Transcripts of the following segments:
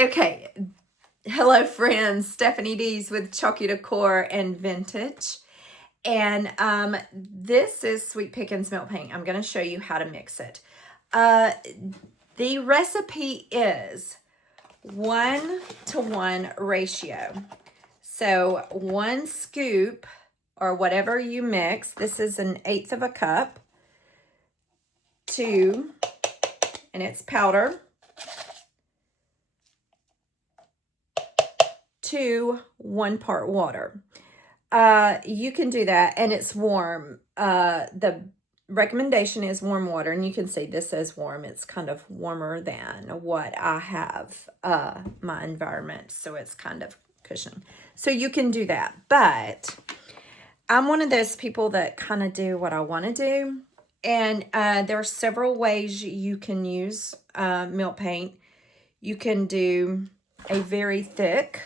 Okay, hello friends, Stephanie D's with Chalky Decor and Vintage. And this is Sweet Pickins milk paint. I'm going to show you how to mix it. The recipe is 1-to-1 ratio. So 1 scoop or whatever you mix, this is 1/8 of a cup, to, and it's powder, to 1 part water. You can do that, and it's warm. The recommendation is warm water, and you can see this says warm. It's kind of warmer than what I have my environment, so it's kind of cushion. So you can do that, but I'm one of those people that kind of do what I want to do, and there are several ways you can use milk paint. You can do a very thick.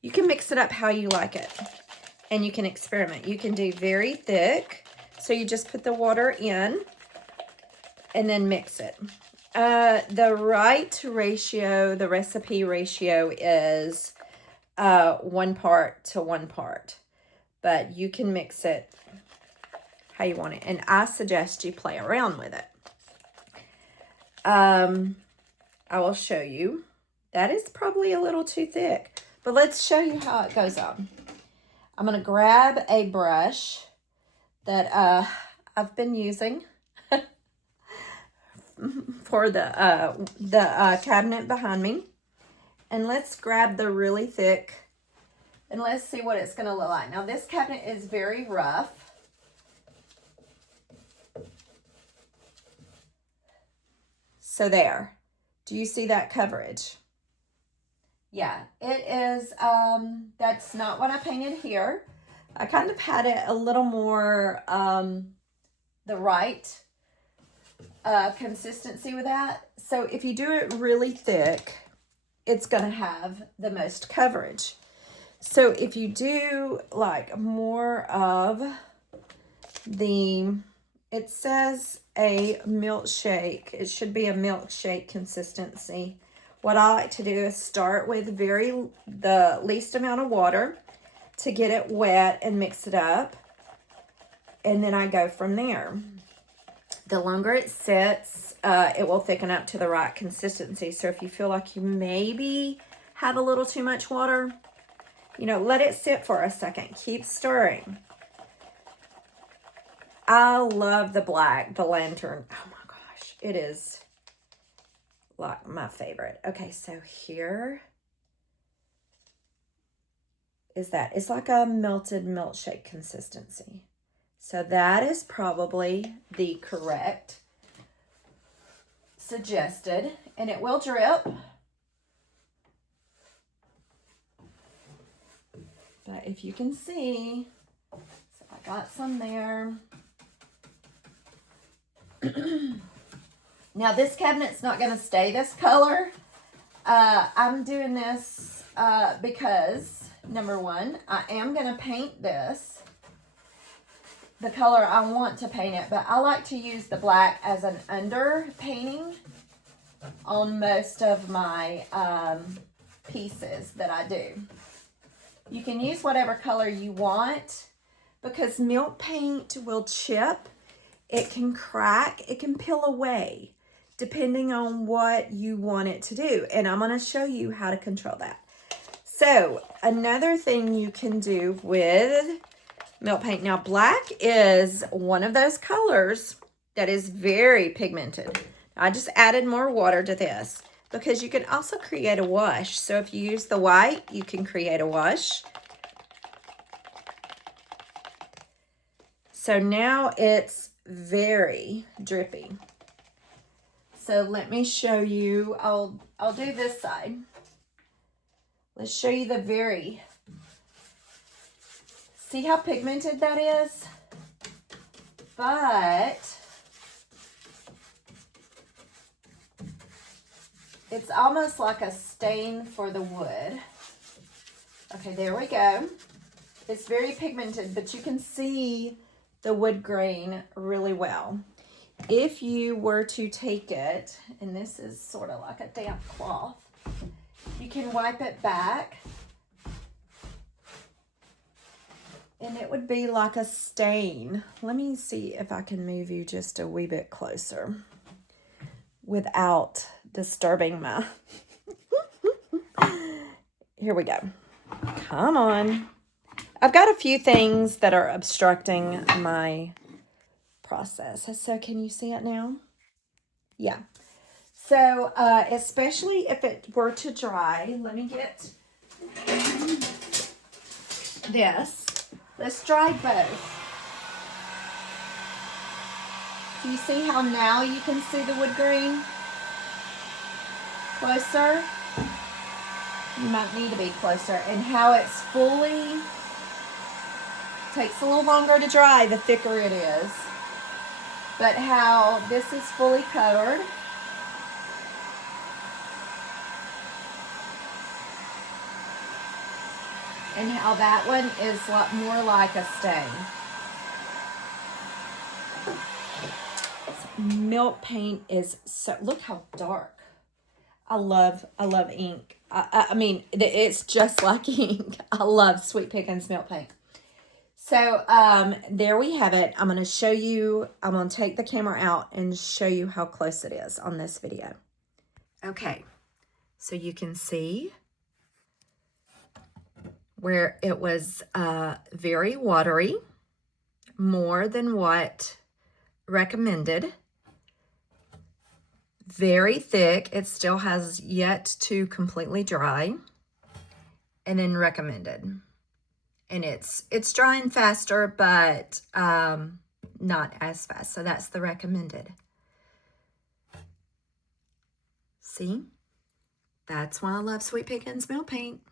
You can mix it up how you like it, and you can experiment. You can do very thick, so you just put the water in and then mix it. The right ratio, the recipe ratio is 1 part to 1 part, but you can mix it how you want it, and I suggest you play around with it. I will show you. That is probably a little too thick, but let's show you how it goes on. I'm going to grab a brush that I've been using for the cabinet behind me. And let's grab the really thick, and let's see what it's going to look like. Now, this cabinet is very rough. So there. Do you see that coverage? Yeah, it is, that's not what I painted here. I kind of had it a little more, the right consistency with that. So if you do it really thick, it's going to have the most coverage. So if you do like more of the, it says a milkshake. It should be a milkshake consistency. What I like to do is start with the least amount of water to get it wet and mix it up. And then I go from there. The longer it sits, it will thicken up to the right consistency. So if you feel like you maybe have a little too much water, you know, let it sit for a second. Keep stirring. I love the black, the lantern. Oh my gosh, it is like my favorite. Okay, so here is that. It's like a melted milkshake consistency. So that is probably the correct suggested, and it will drip. But if you can see, so I got some there. Now this cabinet's not going to stay this color. I'm doing this because, number one, I am going to paint this the color I want to paint it, but I like to use the black as an under painting on most of my pieces that I do. You can use whatever color you want, because milk paint will chip, it can crack, it can peel away, depending on what you want it to do. And I'm going to show you how to control that. So another thing you can do with milk paint. Now, black is one of those colors that is very pigmented. I just added more water to this because you can also create a wash. So if you use the white, you can create a wash. So now it's very drippy. So let me show you. I'll do this side. Let's show you the very. See how pigmented that is? But it's almost like a stain for the wood. Okay, there we go. It's very pigmented, but you can see the wood grain really well. If you were to take it, and this is sort of like a damp cloth, you can wipe it back. And it would be like a stain. Let me see if I can move you just a wee bit closer without disturbing my... Here we go. Come on. I've got a few things that are obstructing my process. So can you see it now? Yeah. So especially if it were to dry, let me get this. Let's dry both. Do you see how now you can see the wood grain? Closer? You might need to be closer. And how it's fully, takes a little longer to dry the thicker it is. But how this is fully covered. And how that one is more like a stain. Milk paint is so, look how dark. I love ink. I mean, it's just like ink. I love Sweet Pickins milk paint. So there we have it. I'm going to show you, I'm going to take the camera out and show you how close it is on this video. Okay, so you can see where it was very watery, more than what recommended. Very thick. It still has yet to completely dry. And then recommended. And it's drying faster, but not as fast. So that's the recommended. See? That's why I love Sweet Pickins milk paint.